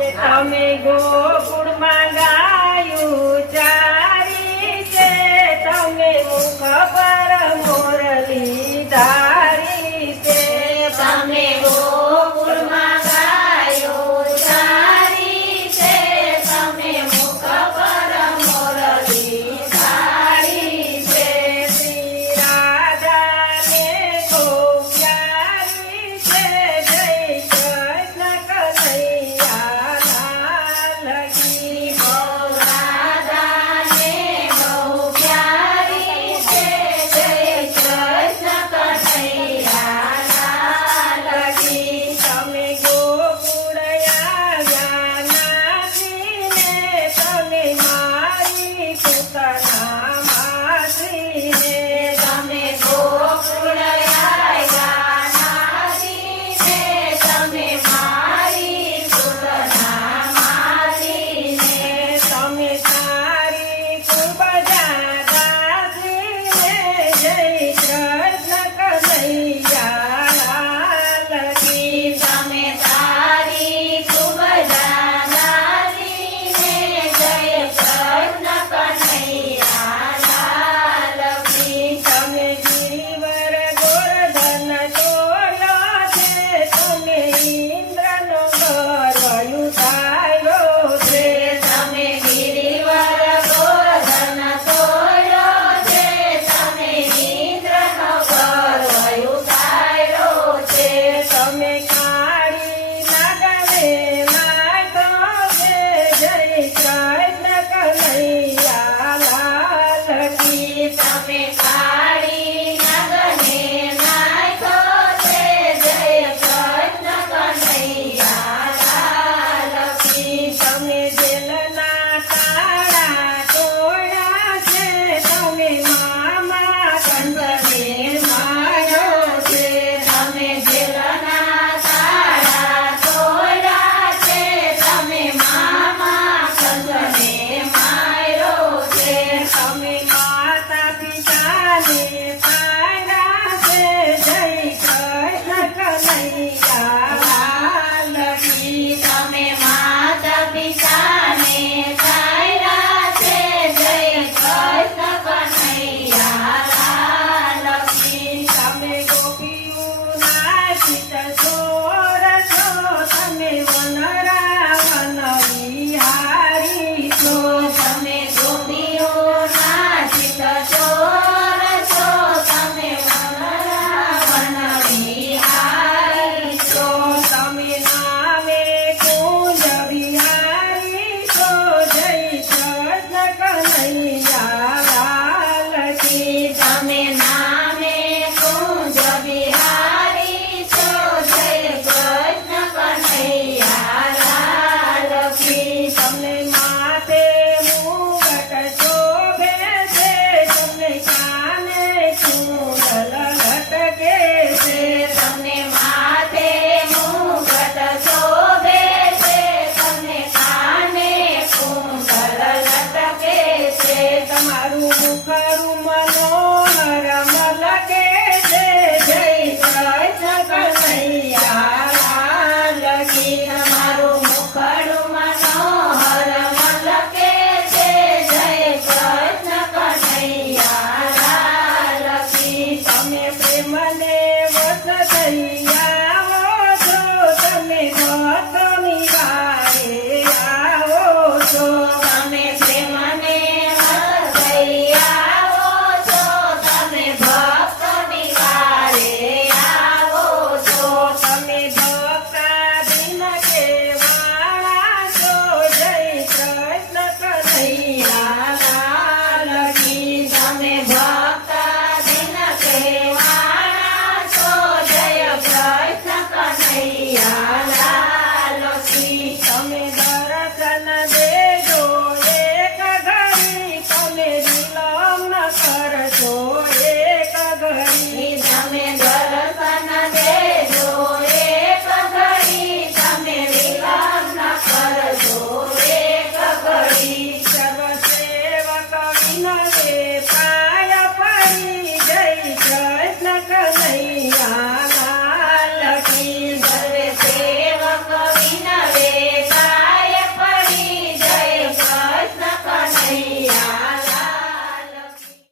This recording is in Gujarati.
કે તમે ગોકુળમાં ગાયું ચારી છે, તમે મુખ પર મોરલી ધારી છે. તમે ગોકુળમાં ગાયો ચારી છે, તમે મુખ પર મોરલી ધારી છે. શ્રી રાધાને બહુ પ્યારી છે, જય કૃષ્ણ કનૈયા લાલ કી. રાધાને બહુ પ્યારી છે, જય કૃષ્ણ કનૈયા લાલ કી. તમે ગોકુળ આવ્યા નાથીને, તમે મારી પૂતના માસીને. તમે ગોકુળ આવ્યા નાથીને, તમે મારી પૂતના માસીને. તમે સારી ખૂબ દાસીને, જય કૃષ્ણ કનૈયા લાલ કી. તમે તારી ખૂબ દાસીને, જય કૃષ્ણ કનૈયા લાલ કી. તમે ગિરિવર ગોરધન તોલો છે, તમે ઇન્દ્રનો ગર્વ ઉઠાવ્યો છે. તમે ગિરિવર ગોવર્ધન તોળ્યો છે, તમે ઇન્દ્રનો ગર્વ ઉતાર્યો છે. તમે કાળી નાગને નાચો છે, જય કૃષ્ણ કનૈયા લાલ કી. તમે કાળી નગને નાખ્યો છે, જય કૃષ્ણ કનૈયા લાલ કી. તમે જેલના તાળા તોડ્યા છે, તમે મામા કંદને માર્યો છે. તમે જેલના તાળા તોડ્યા છે, તમે મામા કંદને માર્યો છે. તમે માતા પિતાને પાડ્યા છે, જય કૃષ્ણ કનૈયા લાલ કી. તમે